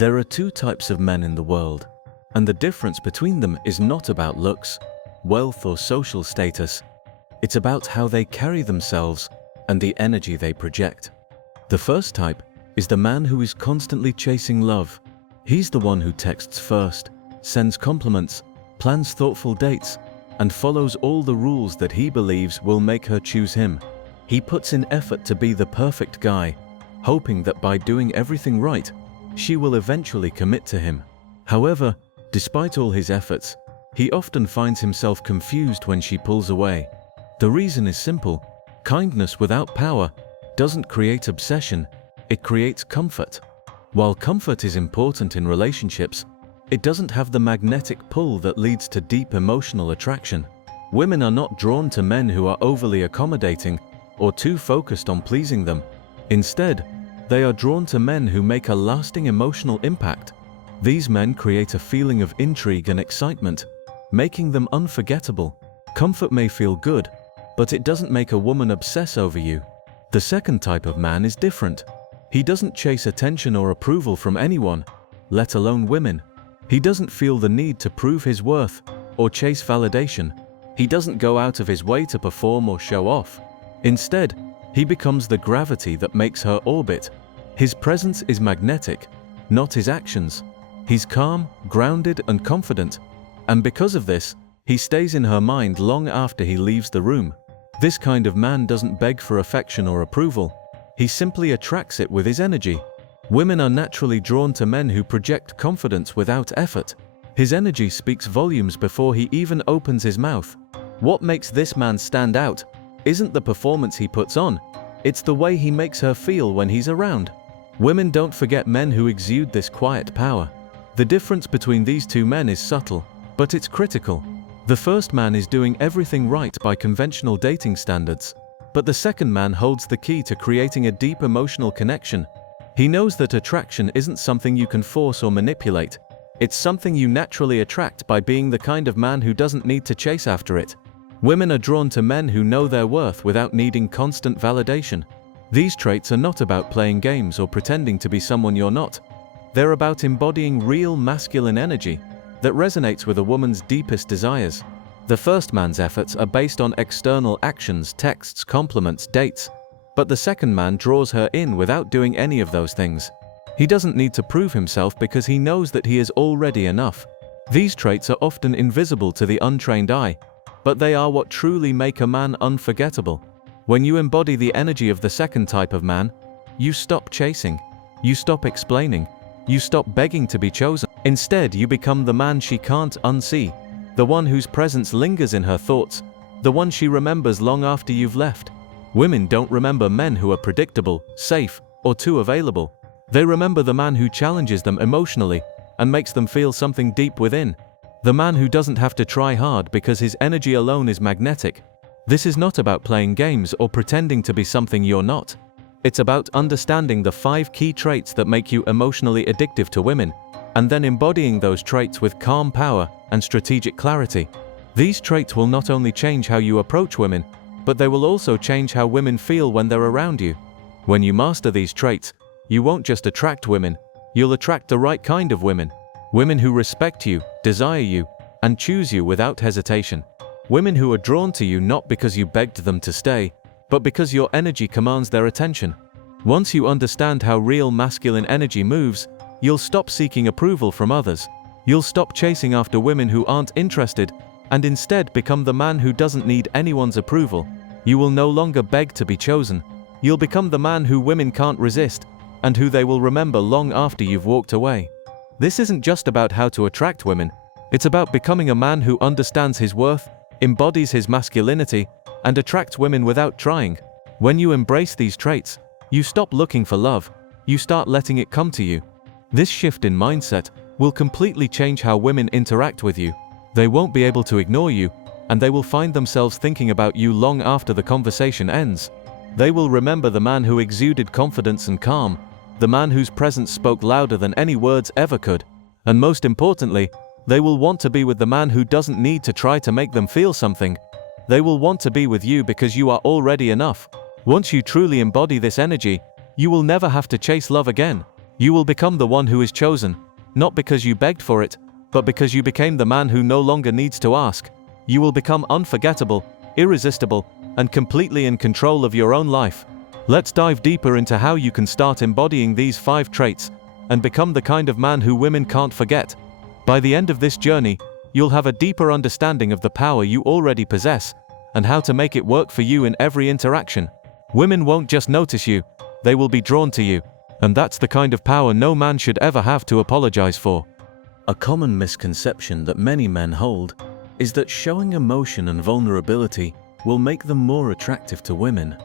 There are two types of men in the world, and the difference between them is not about looks, wealth, or social status. It's about how they carry themselves and the energy they project. The first type is the man who is constantly chasing love. He's the one who texts first, sends compliments, plans thoughtful dates, and follows all the rules that he believes will make her choose him. He puts in effort to be the perfect guy, hoping that by doing everything right, she will eventually commit to him. However, despite all his efforts, he often finds himself confused when she pulls away. The reason is simple: kindness without power doesn't create obsession, it creates comfort. While comfort is important in relationships, it doesn't have the magnetic pull that leads to deep emotional attraction. Women are not drawn to men who are overly accommodating or too focused on pleasing them. Instead, they are drawn to men who make a lasting emotional impact. These men create a feeling of intrigue and excitement, making them unforgettable. Comfort may feel good, but it doesn't make a woman obsess over you. The second type of man is different. He doesn't chase attention or approval from anyone, let alone women. He doesn't feel the need to prove his worth or chase validation. He doesn't go out of his way to perform or show off. Instead, he becomes the gravity that makes her orbit. His presence is magnetic, not his actions. He's calm, grounded, and confident, and because of this, he stays in her mind long after he leaves the room. This kind of man doesn't beg for affection or approval. He simply attracts it with his energy. Women are naturally drawn to men who project confidence without effort. His energy speaks volumes before he even opens his mouth. What makes this man stand out isn't the performance he puts on, it's the way he makes her feel when he's around. Women don't forget men who exude this quiet power. The difference between these two men is subtle, but it's critical. The first man is doing everything right by conventional dating standards, but the second man holds the key to creating a deep emotional connection. He knows that attraction isn't something you can force or manipulate. It's something you naturally attract by being the kind of man who doesn't need to chase after it. Women are drawn to men who know their worth without needing constant validation. These traits are not about playing games or pretending to be someone you're not. They're about embodying real masculine energy that resonates with a woman's deepest desires. The first man's efforts are based on external actions, texts, compliments, dates, but the second man draws her in without doing any of those things. He doesn't need to prove himself because he knows that he is already enough. These traits are often invisible to the untrained eye, but they are what truly make a man unforgettable. When you embody the energy of the second type of man, you stop chasing, you stop explaining, you stop begging to be chosen. Instead, you become the man she can't unsee, the one whose presence lingers in her thoughts, the one she remembers long after you've left. Women don't remember men who are predictable, safe, or too available. They remember the man who challenges them emotionally and makes them feel something deep within. The man who doesn't have to try hard because his energy alone is magnetic. This is not about playing games or pretending to be something you're not. It's about understanding the 5 key traits that make you emotionally addictive to women, and then embodying those traits with calm power and strategic clarity. These traits will not only change how you approach women, but they will also change how women feel when they're around you. When you master these traits, you won't just attract women, you'll attract the right kind of women. Women who respect you, desire you, and choose you without hesitation. Women who are drawn to you not because you begged them to stay, but because your energy commands their attention. Once you understand how real masculine energy moves, you'll stop seeking approval from others. You'll stop chasing after women who aren't interested, and instead become the man who doesn't need anyone's approval. You will no longer beg to be chosen. You'll become the man who women can't resist, and who they will remember long after you've walked away. This isn't just about how to attract women, it's about becoming a man who understands his worth, embodies his masculinity, and attracts women without trying. When you embrace these traits, you stop looking for love, you start letting it come to you. This shift in mindset will completely change how women interact with you. They won't be able to ignore you, and they will find themselves thinking about you long after the conversation ends. They will remember the man who exuded confidence and calm, the man whose presence spoke louder than any words ever could. And most importantly, they will want to be with the man who doesn't need to try to make them feel something. They will want to be with you because you are already enough. Once you truly embody this energy, you will never have to chase love again. You will become the one who is chosen, not because you begged for it, but because you became the man who no longer needs to ask. You will become unforgettable, irresistible, and completely in control of your own life. Let's dive deeper into how you can start embodying these 5 traits and become the kind of man who women can't forget. By the end of this journey, you'll have a deeper understanding of the power you already possess and how to make it work for you in every interaction. Women won't just notice you, they will be drawn to you. And that's the kind of power no man should ever have to apologize for. A common misconception that many men hold is that showing emotion and vulnerability will make them more attractive to women.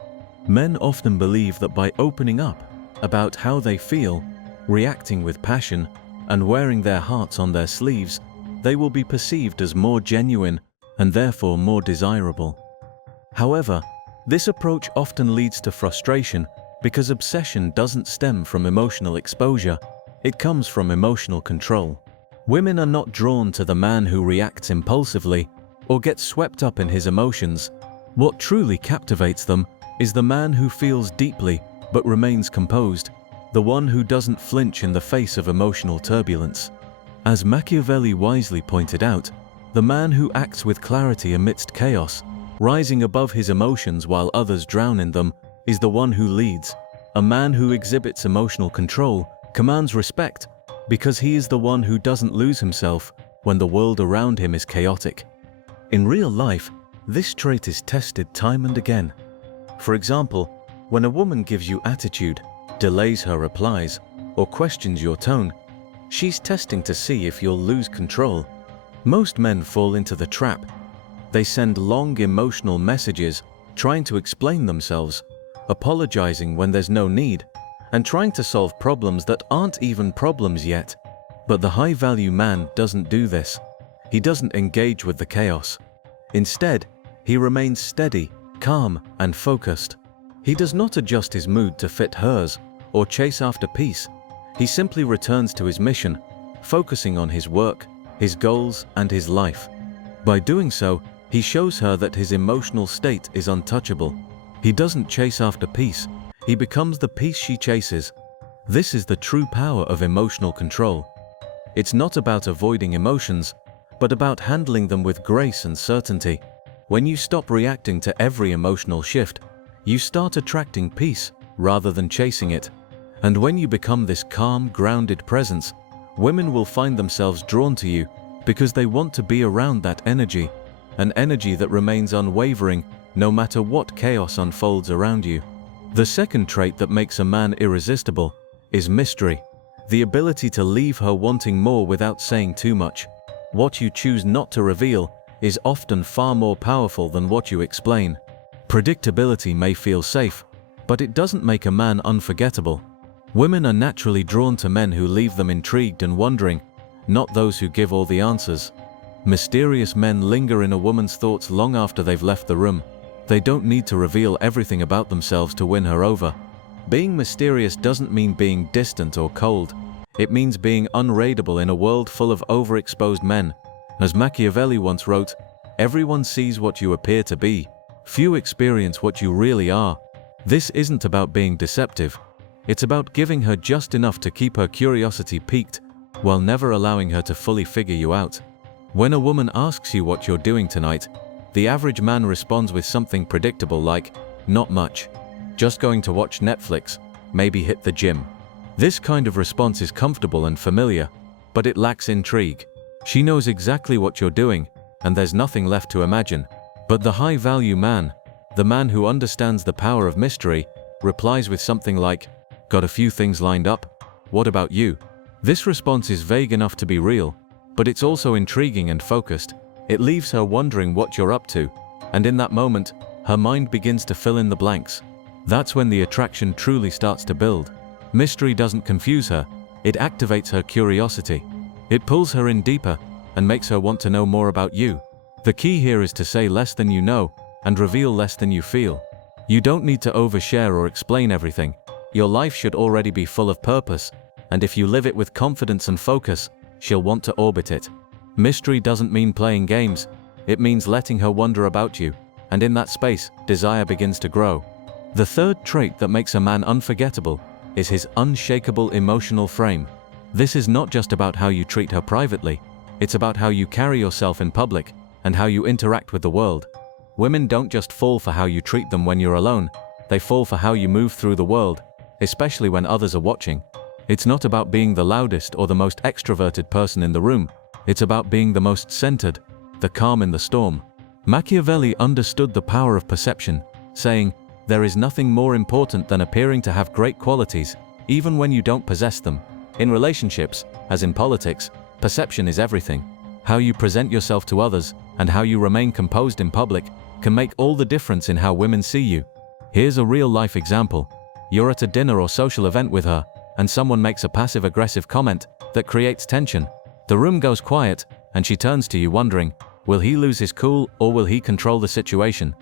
Men often believe that by opening up about how they feel, reacting with passion, and wearing their hearts on their sleeves, they will be perceived as more genuine and therefore more desirable. However, this approach often leads to frustration because obsession doesn't stem from emotional exposure, it comes from emotional control. Women are not drawn to the man who reacts impulsively or gets swept up in his emotions. What truly captivates them is the man who feels deeply but remains composed, the one who doesn't flinch in the face of emotional turbulence. As Machiavelli wisely pointed out, the man who acts with clarity amidst chaos, rising above his emotions while others drown in them, is the one who leads. A man who exhibits emotional control commands respect because he is the one who doesn't lose himself when the world around him is chaotic. In real life, this trait is tested time and again. For example, when a woman gives you attitude, delays her replies, or questions your tone, she's testing to see if you'll lose control. Most men fall into the trap. They send long emotional messages, trying to explain themselves, apologizing when there's no need, and trying to solve problems that aren't even problems yet. But the high-value man doesn't do this. He doesn't engage with the chaos. Instead, he remains steady, calm, and focused. He does not adjust his mood to fit hers or chase after peace. He simply returns to his mission, focusing on his work, his goals, and his life. By doing so, he shows her that his emotional state is untouchable. He doesn't chase after peace, he becomes the peace she chases. This is the true power of emotional control. It's not about avoiding emotions, but about handling them with grace and certainty. When you stop reacting to every emotional shift, you start attracting peace rather than chasing it. And when you become this calm, grounded presence, women will find themselves drawn to you because they want to be around that energy, an energy that remains unwavering no matter what chaos unfolds around you. The second trait that makes a man irresistible is mystery, the ability to leave her wanting more without saying too much. What you choose not to reveal is often far more powerful than what you explain. Predictability may feel safe, but it doesn't make a man unforgettable. Women are naturally drawn to men who leave them intrigued and wondering, not those who give all the answers. Mysterious men linger in a woman's thoughts long after they've left the room. They don't need to reveal everything about themselves to win her over. Being mysterious doesn't mean being distant or cold. It means being unreadable in a world full of overexposed men. As Machiavelli once wrote, "Everyone sees what you appear to be. Few experience what you really are." This isn't about being deceptive. It's about giving her just enough to keep her curiosity piqued, while never allowing her to fully figure you out. When a woman asks you what you're doing tonight, the average man responds with something predictable like, "Not much. Just going to watch Netflix, maybe hit the gym." This kind of response is comfortable and familiar, but it lacks intrigue. She knows exactly what you're doing, and there's nothing left to imagine. But the high-value man, the man who understands the power of mystery, replies with something like, "Got a few things lined up? What about you?" This response is vague enough to be real, but it's also intriguing and focused. It leaves her wondering what you're up to, and in that moment, her mind begins to fill in the blanks. That's when the attraction truly starts to build. Mystery doesn't confuse her, it activates her curiosity. It pulls her in deeper and makes her want to know more about you. The key here is to say less than you know and reveal less than you feel. You don't need to overshare or explain everything. Your life should already be full of purpose, and if you live it with confidence and focus, she'll want to orbit it. Mystery doesn't mean playing games, it means letting her wonder about you, and in that space, desire begins to grow. The third trait that makes a man unforgettable is his unshakable emotional frame. This is not just about how you treat her privately, it's about how you carry yourself in public and how you interact with the world. Women don't just fall for how you treat them when you're alone, they fall for how you move through the world, especially when others are watching. It's not about being the loudest or the most extroverted person in the room, it's about being the most centered, the calm in the storm. Machiavelli understood the power of perception, saying, "There is nothing more important than appearing to have great qualities, even when you don't possess them." In relationships, as in politics, perception is everything. How you present yourself to others and how you remain composed in public can make all the difference in how women see you. Here's a real-life example. You're at a dinner or social event with her, and someone makes a passive-aggressive comment that creates tension. The room goes quiet, and she turns to you wondering, will he lose his cool or will he control the situation?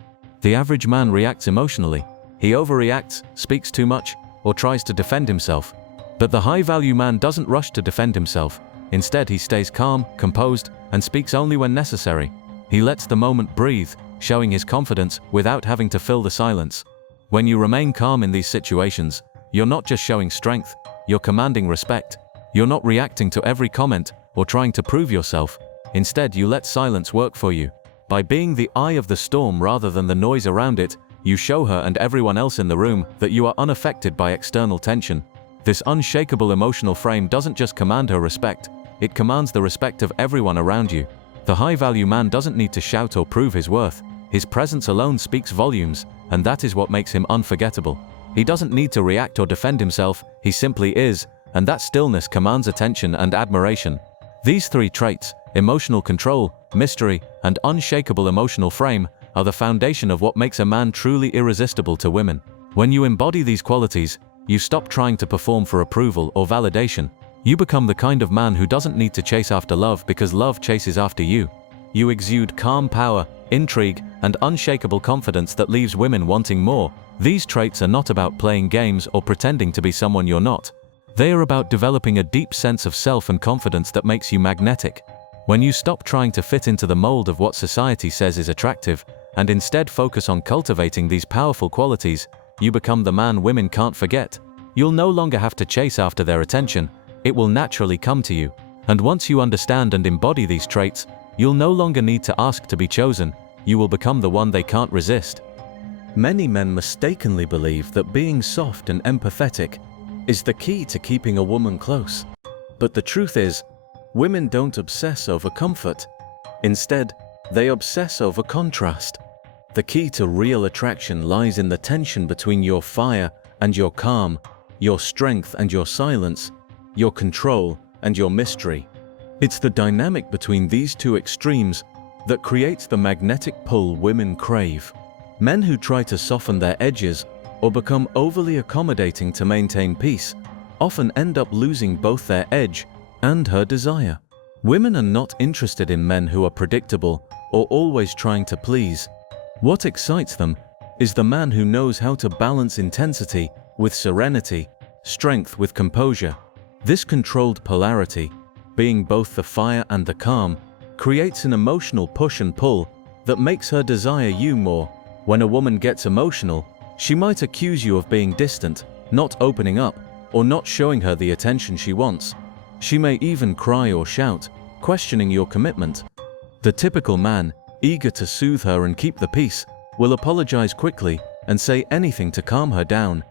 The average man reacts emotionally. He overreacts, speaks too much, or tries to defend himself. But the high-value man doesn't rush to defend himself. Instead, he stays calm, composed, and speaks only when necessary. He lets the moment breathe, showing his confidence without having to fill the silence. When you remain calm in these situations, you're not just showing strength, you're commanding respect. You're not reacting to every comment or trying to prove yourself. Instead, you let silence work for you. By being the eye of the storm rather than the noise around it, you show her and everyone else in the room that you are unaffected by external tension. This unshakable emotional frame doesn't just command her respect, it commands the respect of everyone around you. The high-value man doesn't need to shout or prove his worth. His presence alone speaks volumes, and that is what makes him unforgettable. He doesn't need to react or defend himself, he simply is, and that stillness commands attention and admiration. These three traits, emotional control, mystery, and unshakable emotional frame, are the foundation of what makes a man truly irresistible to women. When you embody these qualities, you stop trying to perform for approval or validation. You become the kind of man who doesn't need to chase after love because love chases after you. You exude calm power, intrigue, and unshakable confidence that leaves women wanting more. These traits are not about playing games or pretending to be someone you're not. They are about developing a deep sense of self and confidence that makes you magnetic. When you stop trying to fit into the mold of what society says is attractive, and instead focus on cultivating these powerful qualities, you become the man women can't forget. You'll no longer have to chase after their attention, it will naturally come to you. And once you understand and embody these traits, you'll no longer need to ask to be chosen, you will become the one they can't resist. Many men mistakenly believe that being soft and empathetic is the key to keeping a woman close. But the truth is, women don't obsess over comfort. Instead, they obsess over contrast. The key to real attraction lies in the tension between your fire and your calm, your strength and your silence, your control and your mystery. It's the dynamic between these two extremes that creates the magnetic pull women crave. Men who try to soften their edges or become overly accommodating to maintain peace often end up losing both their edge and her desire. Women are not interested in men who are predictable or always trying to please. What excites them is the man who knows how to balance intensity with serenity, strength with composure. This controlled polarity, being both the fire and the calm, creates an emotional push and pull that makes her desire you more. When a woman gets emotional, she might accuse you of being distant, not opening up, or not showing her the attention she wants. She may even cry or shout, questioning your commitment. The typical man, eager to soothe her and keep the peace, will apologize quickly and say anything to calm her down.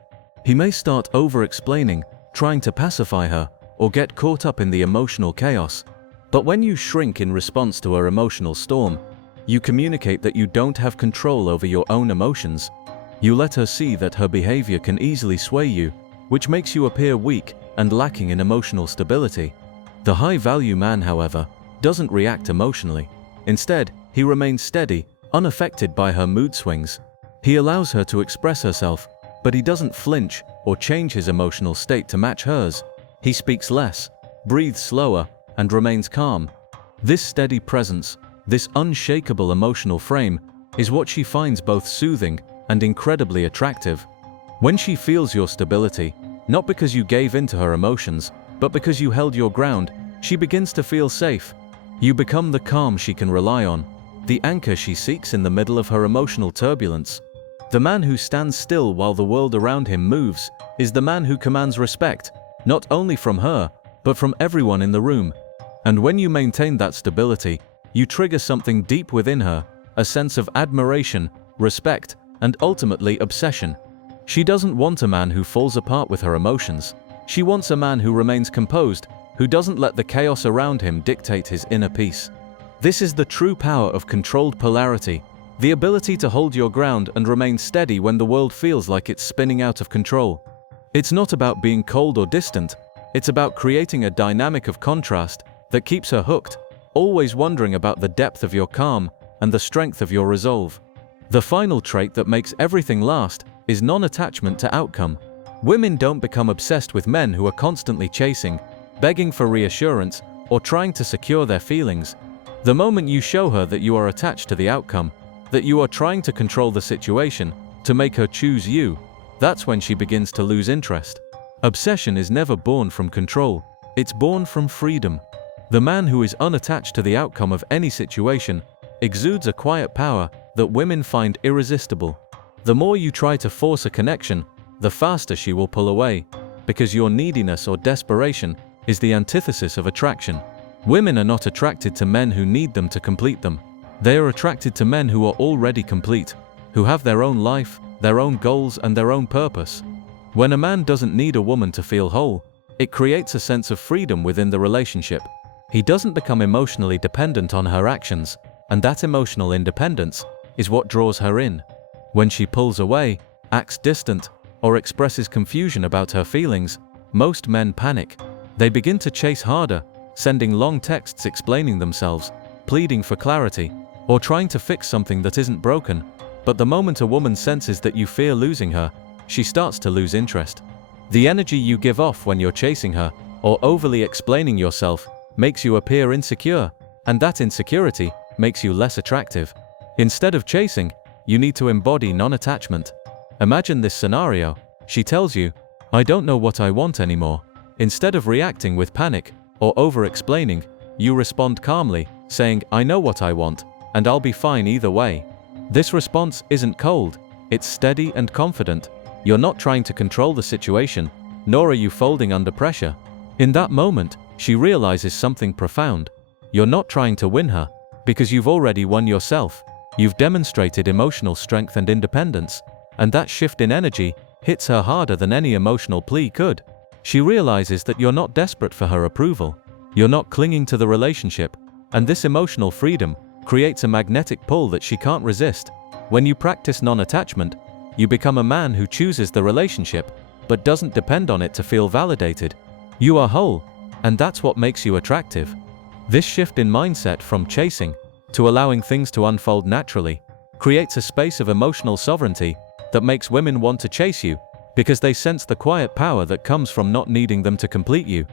He may start over-explaining, trying to pacify her, or get caught up in the emotional chaos. But when you shrink in response to her emotional storm, you communicate that you don't have control over your own emotions. You let her see that her behavior can easily sway you, which makes you appear weak and lacking in emotional stability. The high-value man, however, doesn't react emotionally. Instead, he remains steady, unaffected by her mood swings. He allows her to express herself, but he doesn't flinch or change his emotional state to match hers. He speaks less, breathes slower, and remains calm. This steady presence, this unshakable emotional frame, is what she finds both soothing and incredibly attractive. When she feels your stability, not because you gave in to her emotions, but because you held your ground, she begins to feel safe. You become the calm she can rely on, the anchor she seeks in the middle of her emotional turbulence. The man who stands still while the world around him moves is the man who commands respect, not only from her, but from everyone in the room. And when you maintain that stability, you trigger something deep within her, a sense of admiration, respect, and ultimately obsession. She doesn't want a man who falls apart with her emotions. She wants a man who remains composed, who doesn't let the chaos around him dictate his inner peace. This is the true power of controlled polarity, the ability to hold your ground and remain steady when the world feels like it's spinning out of control. It's not about being cold or distant, it's about creating a dynamic of contrast that keeps her hooked, always wondering about the depth of your calm and the strength of your resolve. The final trait that makes everything last is non-attachment to outcome. Women don't become obsessed with men who are constantly chasing, begging for reassurance, or trying to secure their feelings. The moment you show her that you are attached to the outcome, that you are trying to control the situation, to make her choose you, that's when she begins to lose interest. Obsession is never born from control, it's born from freedom. The man who is unattached to the outcome of any situation exudes a quiet power that women find irresistible. The more you try to force a connection, the faster she will pull away, because your neediness or desperation is the antithesis of attraction. Women are not attracted to men who need them to complete them. They are attracted to men who are already complete, who have their own life, their own goals, and their own purpose. When a man doesn't need a woman to feel whole, it creates a sense of freedom within the relationship. He doesn't become emotionally dependent on her actions, and that emotional independence is what draws her in. When she pulls away, acts distant, or expresses confusion about her feelings, most men panic. They begin to chase harder, sending long texts explaining themselves, pleading for clarity, or trying to fix something that isn't broken. But the moment a woman senses that you fear losing her, she starts to lose interest. The energy you give off when you're chasing her, or overly explaining yourself, makes you appear insecure, and that insecurity makes you less attractive. Instead of chasing, you need to embody non-attachment. Imagine this scenario. She tells you, "I don't know what I want anymore." Instead of reacting with panic or over-explaining, you respond calmly, saying, "I know what I want, and I'll be fine either way." This response isn't cold, it's steady and confident. You're not trying to control the situation, nor are you folding under pressure. In that moment, she realizes something profound. You're not trying to win her, because you've already won yourself. You've demonstrated emotional strength and independence, and that shift in energy hits her harder than any emotional plea could. She realizes that you're not desperate for her approval. You're not clinging to the relationship, and this emotional freedom creates a magnetic pull that she can't resist. When you practice non-attachment, you become a man who chooses the relationship, but doesn't depend on it to feel validated. You are whole, and that's what makes you attractive. This shift in mindset from chasing to allowing things to unfold naturally creates a space of emotional sovereignty that makes women want to chase you, because they sense the quiet power that comes from not needing them to complete you.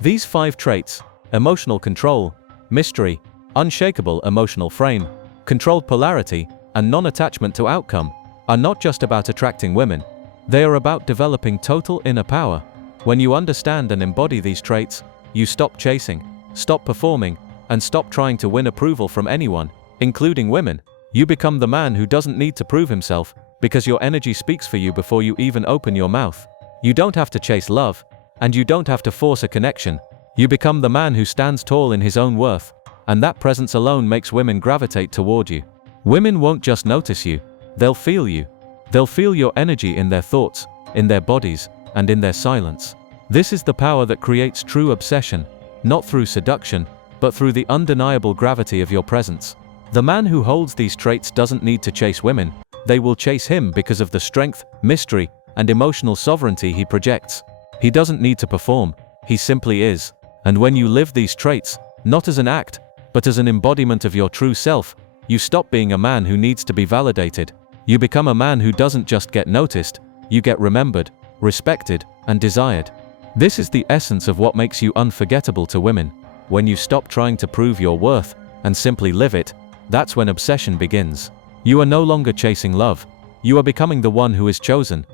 These 5 traits, emotional control, mystery, unshakable emotional frame, controlled polarity, and non-attachment to outcome, are not just about attracting women. They are about developing total inner power. When you understand and embody these traits, you stop chasing, stop performing, and stop trying to win approval from anyone, including women. You become the man who doesn't need to prove himself, because your energy speaks for you before you even open your mouth. You don't have to chase love, and you don't have to force a connection. You become the man who stands tall in his own worth, and that presence alone makes women gravitate toward you. Women won't just notice you, they'll feel you. They'll feel your energy in their thoughts, in their bodies, and in their silence. This is the power that creates true obsession, not through seduction, but through the undeniable gravity of your presence. The man who holds these traits doesn't need to chase women. They will chase him because of the strength, mystery, and emotional sovereignty he projects. He doesn't need to perform, he simply is. And when you live these traits, not as an act, but as an embodiment of your true self, you stop being a man who needs to be validated. You become a man who doesn't just get noticed, you get remembered, respected, and desired. This is the essence of what makes you unforgettable to women. When you stop trying to prove your worth and simply live it, that's when obsession begins. You are no longer chasing love. You are becoming the one who is chosen,